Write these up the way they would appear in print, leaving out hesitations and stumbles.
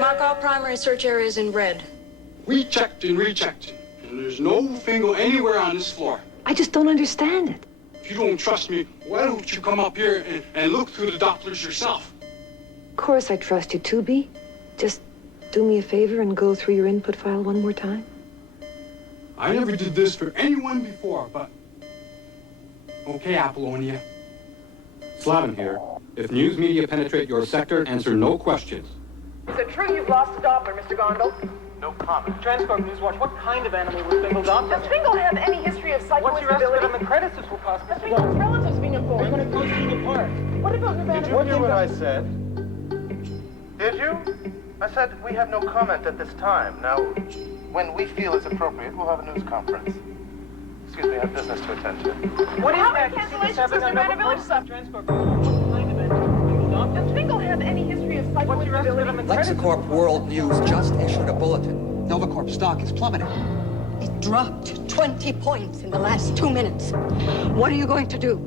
Mark all primary search areas in red. We checked and rechecked, and there's no Fingal anywhere on this floor. I just don't understand it. If you don't trust me, why don't you come up here and look through the Dopplers yourself? Of course I trust you, Tubi. Just do me a favor and go through your input file one more time. I never did this for anyone before, but... Okay, Apollonia. Slavin here. If news media penetrate your sector, answer no questions. Is it true you've lost a Doppler, Mr. Gondel? No comment. Transcorp Newswatch, what kind of animal was Fingal Doppler? Does Fingal have any history of psycho What's your estimate on the credits this will cost, Has Mr. Fingal's Gondel? relatives been We're informed? going to go through the park. What about Nevada? Did you hear what I said? Did you? I said we have no comment at this time. Now, when we feel it's appropriate, we'll have a news conference. Excuse me, I have business to attend to. What How impact many do you see this cancellations having does on Nevada Nova Village suffer? Transcorp Newswatch, what kind of animal was Fingal Doppler? Does Fingal have any history of psycho What's your estimate on the credits? Lexicorp World News just issued a bulletin. Novacorp stock is plummeting. It dropped 20 points in the last 2 minutes. What are you going to do?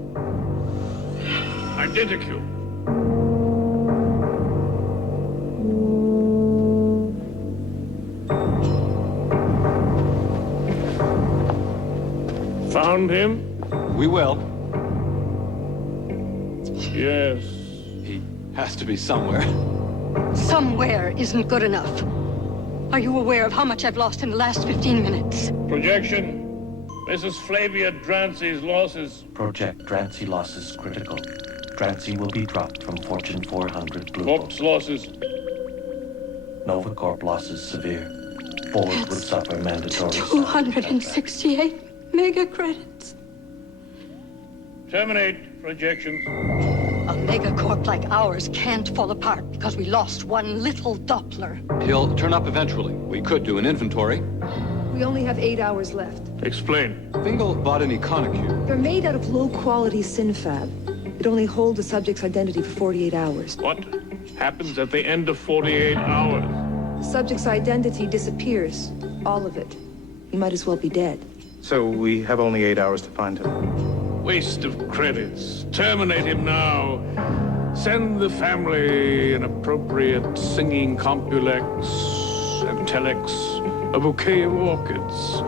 Identical. Found him? We will. Yes. He has to be somewhere. Somewhere isn't good enough. Are you aware of how much I've lost in the last 15 minutes? Projection. Mrs. Flavia Drancy's losses. Project Drancy losses critical. Drancy will be dropped from Fortune 400 Blue Corpse Book. losses. Novacorp losses severe. Ford will suffer mandatory 268 mega credits. Terminate projections. A megacorp like ours can't fall apart because we lost one little Doppler. He'll turn up eventually. We could do an inventory. We only have 8 hours left. Explain. Fingal bought an Econocube. They're made out of low-quality synfab. It only holds the subject's identity for 48 hours. What happens at the end of 48 hours? The subject's identity disappears. All of it. He might as well be dead. So we have only 8 hours to find him. Waste of credits. Terminate him now. Send the family an appropriate singing compulex and telex, a bouquet of orchids,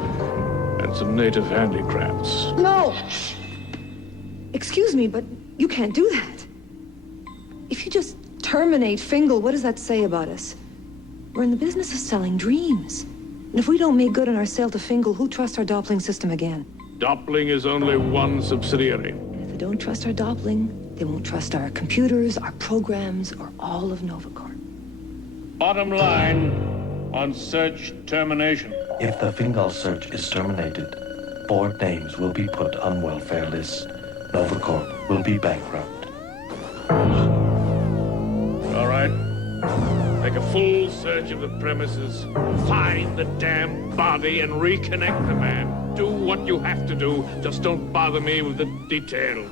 and some native handicrafts. No! Excuse me, but you can't do that. If you just terminate Fingal, what does that say about us? We're in the business of selling dreams. And if we don't make good on our sale to Fingal, who trusts our Doppling system again? Doppling is only one subsidiary. And if they don't trust our Doppling, they won't trust our computers, our programs, or all of Novacorp. Bottom line on search termination. If the Fingal search is terminated, board names will be put on welfare lists. Novacorp will be bankrupt. All right. Make a full search of the premises. Find the damn body and reconnect the man. Do what you have to do. Just don't bother me with the details.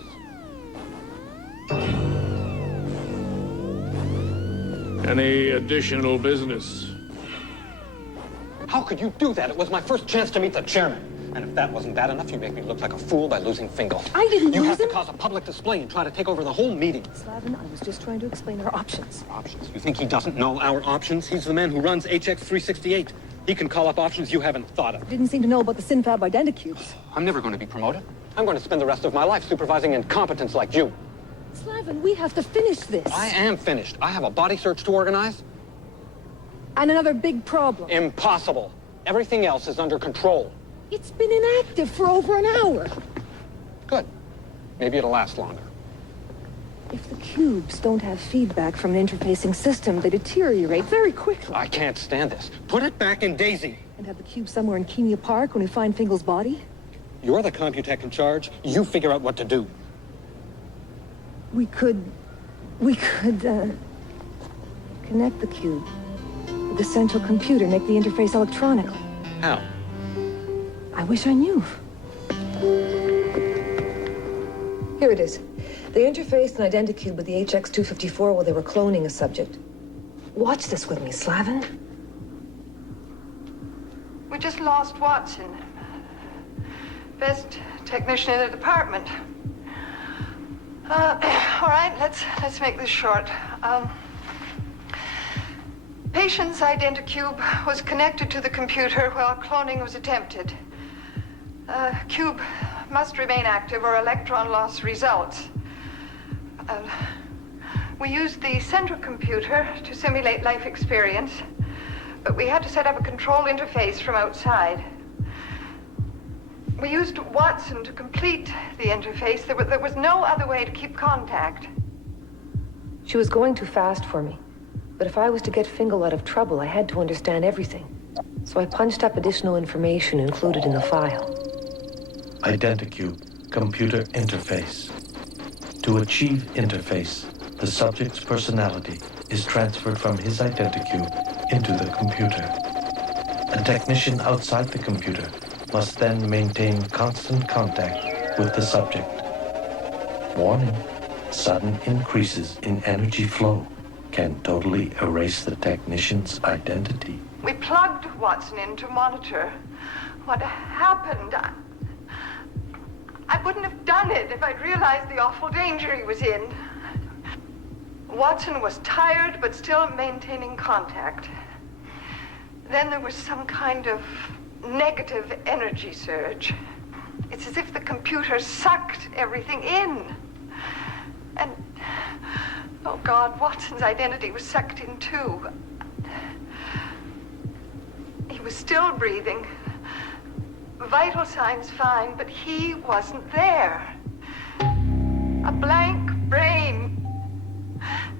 Any additional business? How could you do that? It was my first chance to meet the chairman. And if that wasn't bad enough, you make me look like a fool by losing Fingal. I didn't You lose have to him. cause a public display and try to take over the whole meeting. Slavin, I was just trying to explain our options. Options? You think he doesn't know our options? He's the man who runs HX 368. He can call up options you haven't thought of. Didn't seem to know about the synfab identicubes. I'm never going to be promoted. I'm going to spend the rest of my life supervising incompetents like you. Slavin, we have to finish this. I am finished. I have a body search to organize. And another big problem. Impossible. Everything else is under control. It's been inactive for over an hour. Good. Maybe it'll last longer. If the cubes don't have feedback from an interfacing system, they deteriorate very quickly. I can't stand this. Put it back in Daisy. And have the cube somewhere in Kenya Park when we find Fingal's body? You're the Computech in charge. You figure out what to do. We could connect the cube with the central computer, make the interface electronical. How? I wish I knew. Here it is. They interfaced an identicube with the HX-254 while they were cloning a subject. Watch this with me, Slavin. We just lost Watson. Best technician in the department. All right, let's make this short. patient's identicube was connected to the computer while cloning was attempted. Cube must remain active or electron loss results. We used the central computer to simulate life experience, but we had to set up a control interface from outside. We used Watson to complete the interface. There was no other way to keep contact. She was going too fast for me. But if I was to get Fingal out of trouble, I had to understand everything. So I punched up additional information included in the file. Identicube, computer interface. To achieve interface, the subject's personality is transferred from his identicube into the computer. A technician outside the computer must then maintain constant contact with the subject. Warning, sudden increases in energy flow can totally erase the technician's identity. We plugged Watson in to monitor what happened. I wouldn't have done it if I'd realized the awful danger he was in. Watson was tired, but still maintaining contact. Then there was some kind of negative energy surge. It's as if the computer sucked everything in. And, oh God, Watson's identity was sucked in too. He was still breathing. Vital signs fine, but he wasn't there. A blank brain.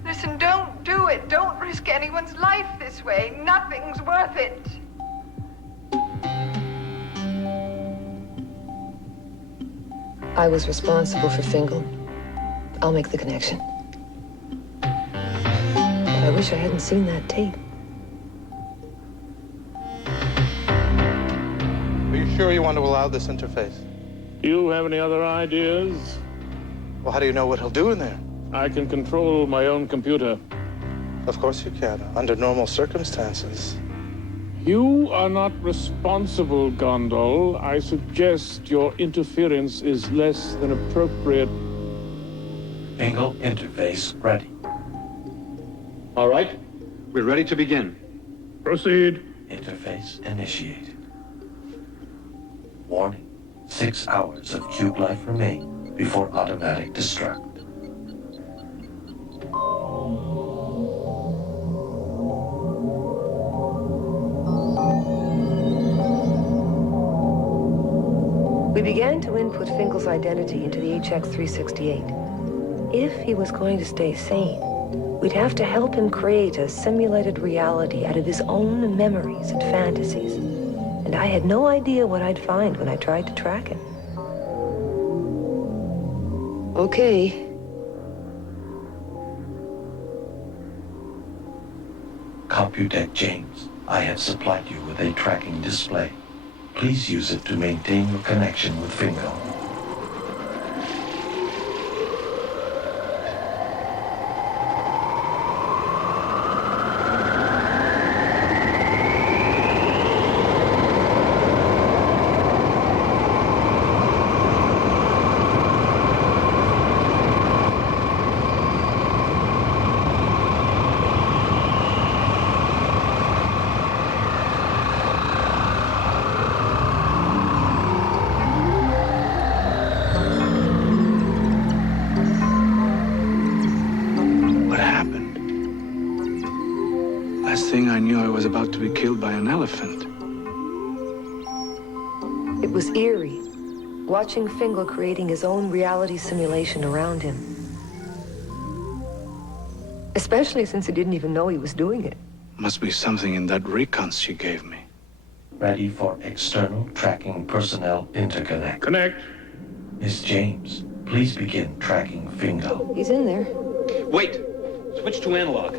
Listen, don't do it. Don't risk anyone's life this way. Nothing's worth it. I was responsible for Fingal. I'll make the connection. But I wish I hadn't seen that tape. Are you sure you want to allow this interface? Do you have any other ideas? Well, how do you know what he'll do in there? I can control my own computer. Of course you can, under normal circumstances. You are not responsible, Gondol. I suggest your interference is less than appropriate. Fingal interface ready. All right, we're ready to begin. Proceed. Interface initiated. Warning, 6 hours of cube life remain before automatic destruct. We began to input Fingal's identity into the HX-368. If he was going to stay sane, we'd have to help him create a simulated reality out of his own memories and fantasies. And I had no idea what I'd find when I tried to track him. Okay. Computech James, I have supplied you with a tracking display. Please use it to maintain your connection with Fingal. About to be killed by an elephant. It was eerie, watching Fingal creating his own reality simulation around him. Especially since he didn't even know he was doing it. Must be something in that reconst she gave me. Ready for external tracking personnel interconnect. Connect. Miss James, please begin tracking Fingal. He's in there. Wait! Switch to analog.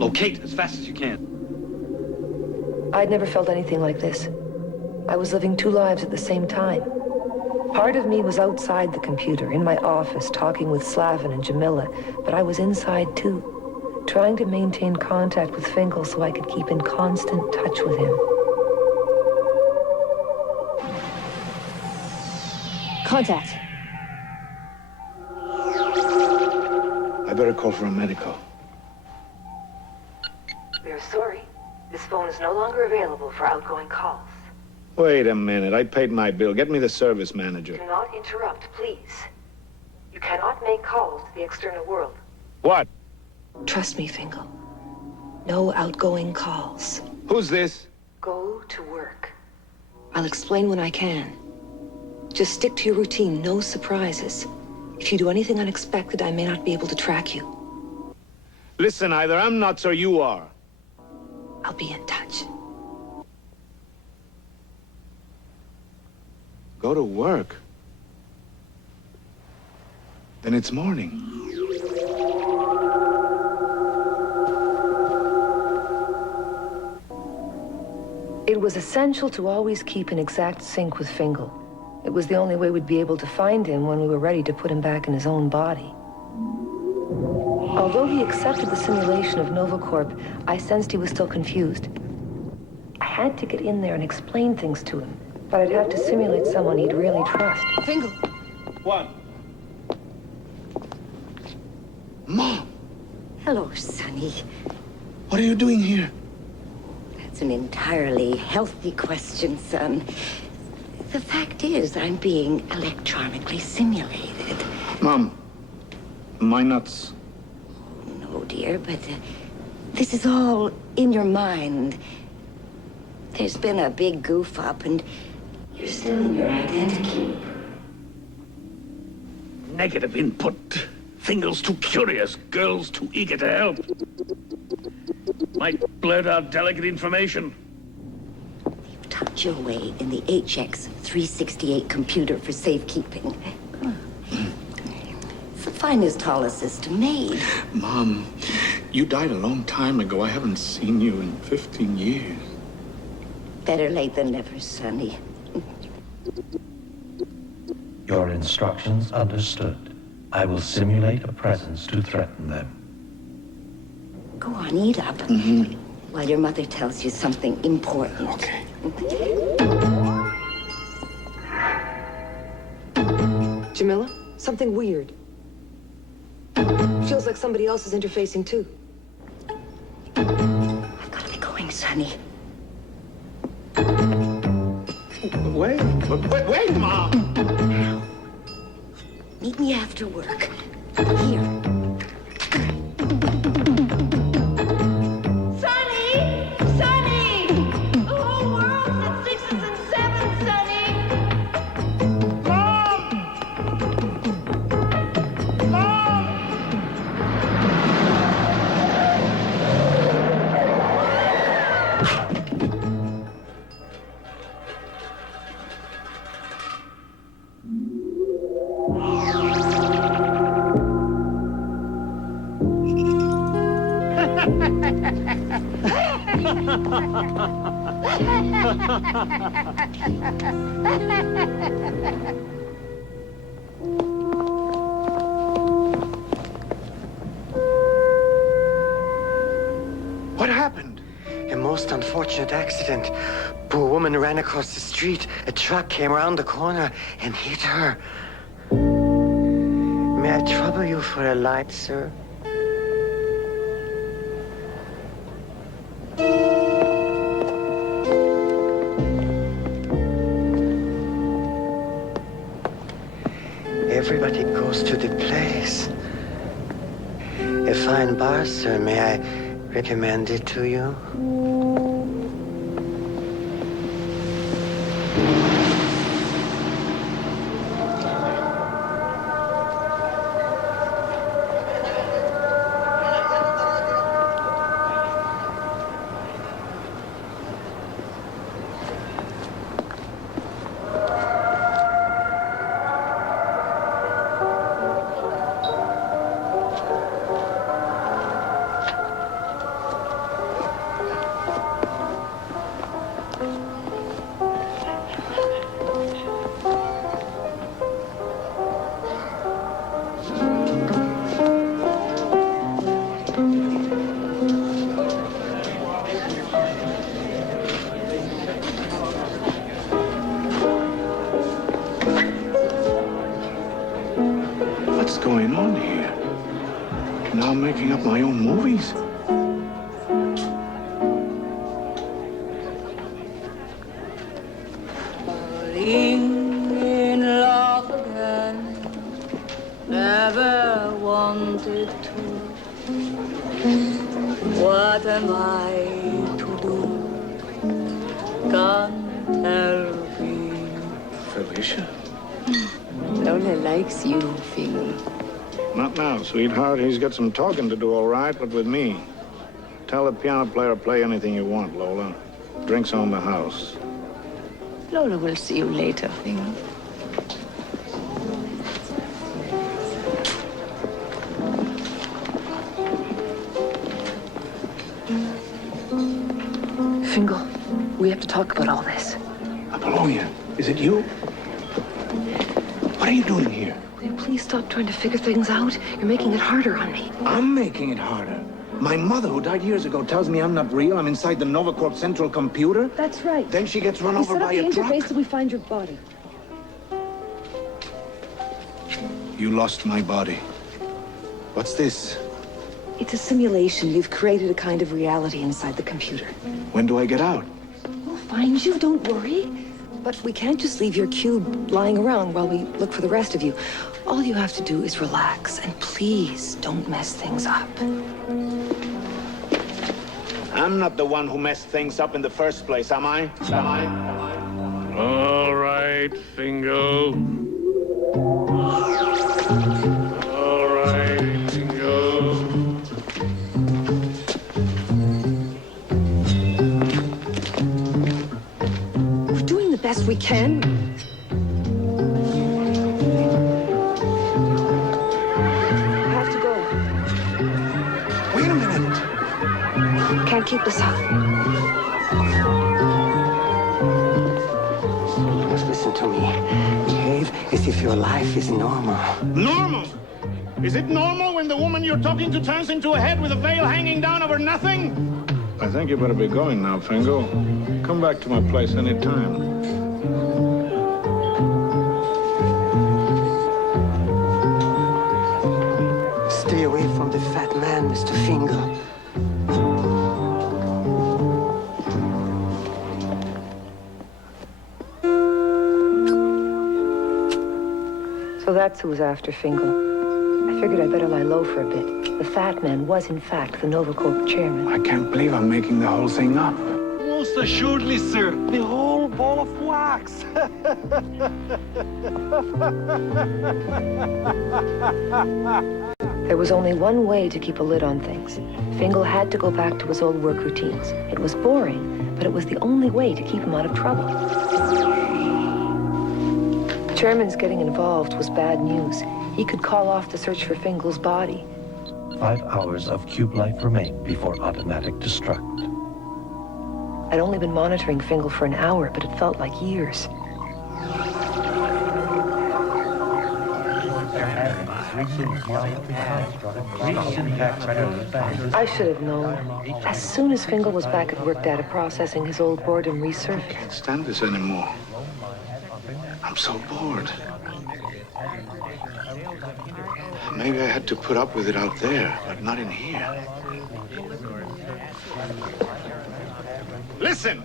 Locate as fast as you can. I'd never felt anything like this. I was living 2 lives at the same time. Part of me was outside the computer, in my office, talking with Slavin and Jamila, but I was inside too, trying to maintain contact with Fingal so I could keep in constant touch with him. Contact. I better call for a medical. We are sorry. This phone is no longer available for outgoing calls. Wait a minute. I paid my bill. Get me the service manager. Do not interrupt, please. You cannot make calls to the external world. What? Trust me, Fingal. No outgoing calls. Who's this? Go to work. I'll explain when I can. Just stick to your routine, no surprises. If you do anything unexpected, I may not be able to track you. Listen, either I'm nuts or you are. I'll be in touch. Go to work? Then it's morning. It was essential to always keep in exact sync with Fingal. It was the only way we'd be able to find him when we were ready to put him back in his own body. Although he accepted the simulation of NovaCorp, I sensed he was still confused. I had to get in there and explain things to him, but I'd have to simulate someone he'd really trust. Fingal! What? Mom! Hello, Sonny. What are you doing here? That's an entirely healthy question, son. The fact is, I'm being electronically simulated. Mom, am I nuts? No, dear, but this is all in your mind. There's been a big goof-up, and you're still in your identity. Negative input. Fingal's too curious. Girl's too eager to help. Might blurt out delicate information. You've tucked your way in the HX 368 computer for safekeeping. It's the finest holo system made. Mom, you died a long time ago. I haven't seen you in 15 years. Better late than never, Sonny. Your instructions understood. I will simulate a presence to threaten them. Go on, eat up. While your mother tells you something important. Okay. Jamila, something weird. Feels like somebody else is interfacing too. I've got to be going, Sonny. Wait, Mom! Now, meet me after work. Here. Sonny! Sonny! The whole world's at 6s and 7s, Sonny! Mom! Mom! What happened? A most unfortunate accident. Poor woman ran across the street. A truck came around the corner and hit her. May I trouble you for a light, sir? Everybody goes to the place. A fine bar, sir. May I recommend it to you? Now I'm making up my own movies. Falling in love again. Never wanted to. What am I to do? Can't help it. Felicia? Lola likes you, Fingal. Not now, sweetheart. He's got some talking to do, all right, but with me. Tell the piano player to play anything you want, Lola. Drinks on the house. Lola will see you later, Fingal. Fingal, we have to talk about all this. Apollonia, is it you? What are you doing here? Will you please stop trying to figure things out? You're making it harder on me. I'm making it harder. My mother, who died years ago, tells me I'm not real. I'm inside the Novacorp central computer. That's right. Then she gets run over by a You set truck. up the interface till we find your body. You lost my body. What's this? It's a simulation. You've created a kind of reality inside the computer. When do I get out? We'll find you, don't worry. But we can't just leave your cube lying around while we look for the rest of you. All you have to do is relax, and please don't mess things up. I'm not the one who messed things up in the first place, am I? All right, Fingal. All right, Fingal. We're doing the best we can. I have to go. Wait a minute. Can't keep this up. You must listen to me. Behave as if your life is normal. Normal? Is it normal when the woman you're talking to turns into a head with a veil hanging down over nothing? I think you better be going now, Fingal. Come back to my place any time. Stay away from the fat man, Mr. Fingal. So that's who was after Fingal. I figured I'd better lie low for a bit. The fat man was, in fact, the Novacorp chairman. I can't believe I'm making the whole thing up. Most assuredly, sir. The whole ball of wax. There was only one way to keep a lid on things. Fingal had to go back to his old work routines. It was boring, but it was the only way to keep him out of trouble. The chairman's getting involved was bad news. He could call off the search for Fingal's body. 5 hours of cube life remain before automatic destruct. I'd only been monitoring Fingal for an hour, but it felt like years. I should have known. As soon as Fingal was back at work data processing, his old boredom resurfaced. I can't stand this anymore. I'm so bored. Maybe I had to put up with it out there, but not in here. Listen!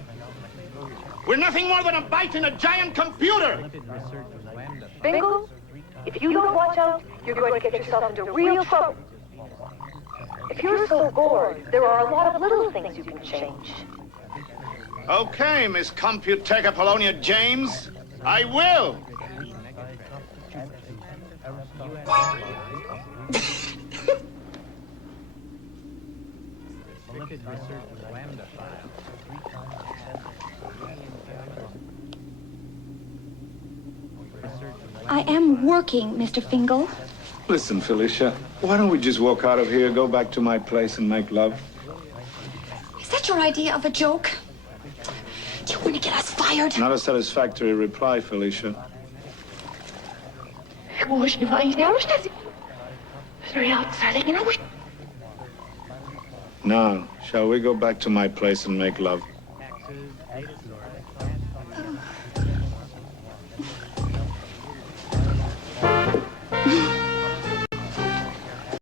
We're nothing more than a bite in a giant computer! Fingal, if you don't watch out, you're going to get yourself into real trouble. If you're so bored, there are a lot of little things you can change. Okay, Miss Computech Apollonia James. I will! I am working, Mr. Fingal. Listen, Felicia, why don't we just walk out of here, go back to my place and make love? Is that your idea of a joke? Do you want to get us fired? Not a satisfactory reply, Felicia. Now, shall we go back to my place and make love?